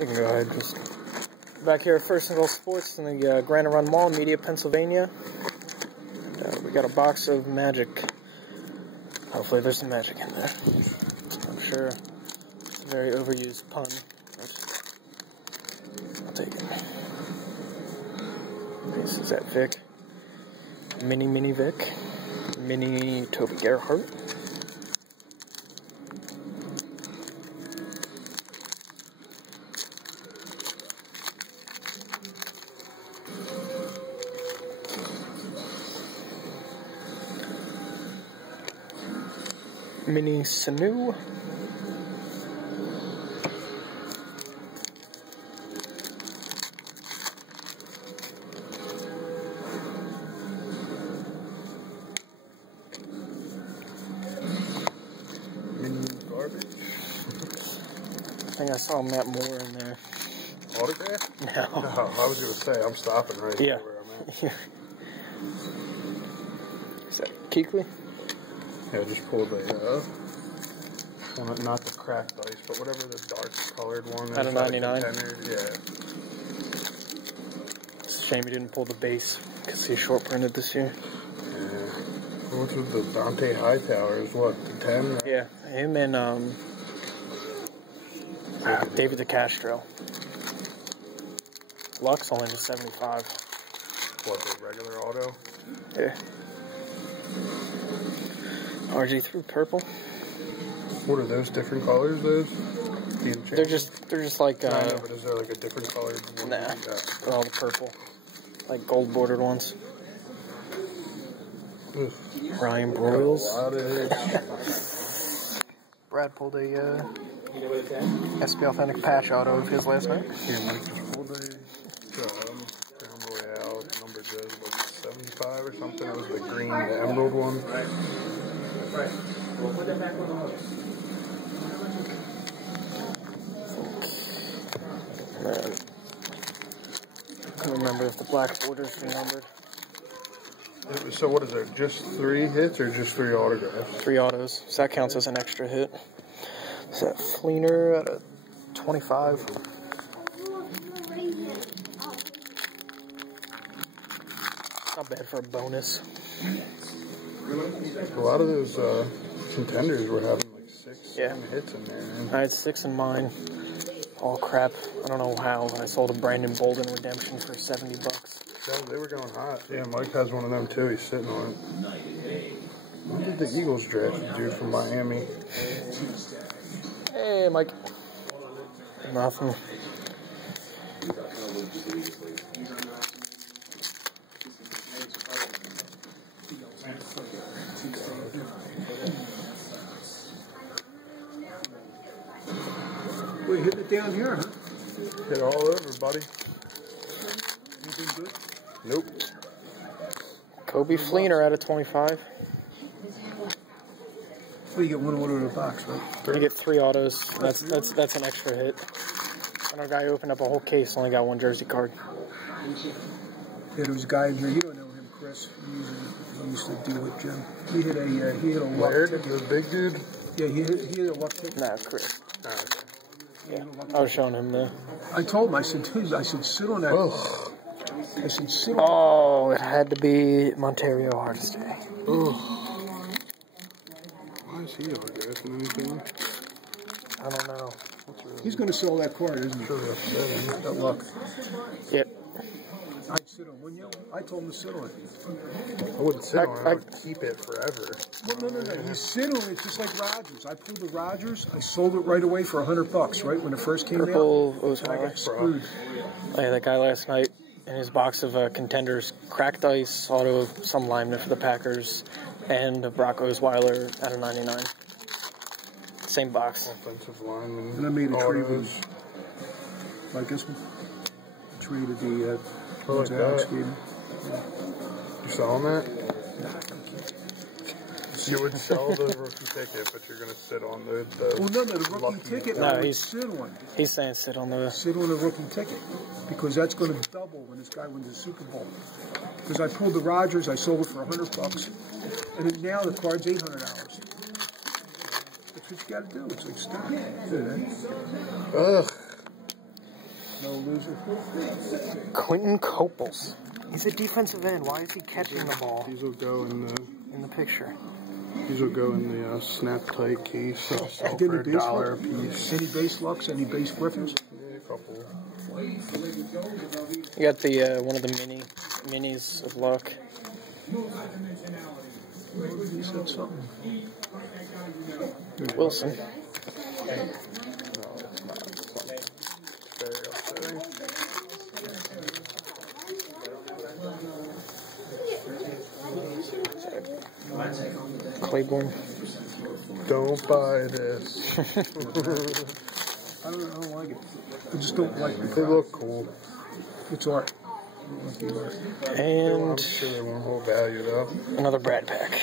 You can go ahead. Just back here at First and Goal Sports in the Grand Run Mall, Media, Pennsylvania. And, we got a box of magic. Hopefully there's some magic in there. I'm sure it's a very overused pun. I'll take it. This is that Vic. Mini Vic. Mini Toby Gerhardt. Mini Sanu. Mini Garbage. I think I saw Matt Moore in there. Autograph? No. No, I was going to say, I'm stopping right here where I'm at. Is that Keekly? Yeah, just pulled a, not the cracked ice, but whatever the dark colored one is. Out of 99? Yeah. It's a shame he didn't pull the base, because he's short printed this year. Yeah. What's with the Dante Hightower is what, the 10? Right? Yeah, him and David DeCastro. Lux only was 75. What, the regular auto? Yeah. RG through purple. What are those different colors? Those? They're just like. No, but is there like a different colored one? Nah, they're all the purple, like gold bordered ones. Oof. Ryan Broyles. Brad pulled a SP Authentic patch auto of his last night. Yeah, Mike just pulled a Crown Royale number goes like 75 or something. It was the green, the emerald one. Right. We'll put that back on the hook. I can't remember if the black border's renumbered. So what is there? Just 3 hits or just 3 autographs? 3 autos. So that counts as an extra hit. So that Fleener at a 25. Not bad for a bonus. A lot of those contenders were having like 6 hits in there, man. I had 6 in mine. All crap. I don't know how. I sold a Brandon Bolden redemption for $70. Yeah, they were going hot. Yeah, Mike has one of them too. He's sitting on it. When did the Eagles draft the dude from Miami? Hey, Mike. Nothing. We hitting it down here, huh? Hit all over, buddy. Anything good? Nope. Kobe Fleener out of 25. Well, you get 1 auto in a box, right? You get 3 autos. That's an extra hit. And our guy opened up a whole case, only got 1 jersey card. Yeah, there was a guy in here. You don't know him, Chris. He used to deal with Jim. He hit a luck ticket. The big dude? Yeah, he hit a luck ticket. Nah, Chris. Nah. Yeah, I was showing him the. I told him. I said, sit on that. Ugh. I said, sit on. Oh, it had to be Monterio Hardest Day. Ugh. Why is he autographing anything? I don't know. He's going to sell that card, isn't he? That luck. Yep. I'd sit on, wouldn't you? I told him to sit on it. I wouldn't sit on it. I would keep it forever. Well, no. You sit on it just like Rogers. I pulled the Rogers. I sold it right away for $100, right, when it first came Purple out. And I got screwed. I had that guy last night in his box of contenders, cracked ice, auto, some lineman for the Packers, and a Brock Osweiler out of 99. Same box. Offensive lineman. And I made a trade with like this one. I traded the like that. You selling that? You would sell the rookie ticket, but you're going to sit on the well, no, the rookie ticket. No, I would sit on. He's saying sit on the rookie ticket because that's going to double when this guy wins the Super Bowl. Because I pulled the Rogers, I sold it for $100, and then now the card's $800. That's what you got to do. It's like stop. Ugh. No loser. Quentin Copels. He's a defensive end. Why is he catching the ball These will go in the picture? These will go in the snap tight case. So Any for base $1 a luck? piece. Any base lucks? Any base Griffins? Yeah, a couple. You got the one of the minis of luck. He said something. Wilson. No, it's not. Very upsetting. Claiborne. Don't buy this. I don't like it. I just don't like it. They look cool. It's art. And I'm sure they won't hold value though. another Brad pack.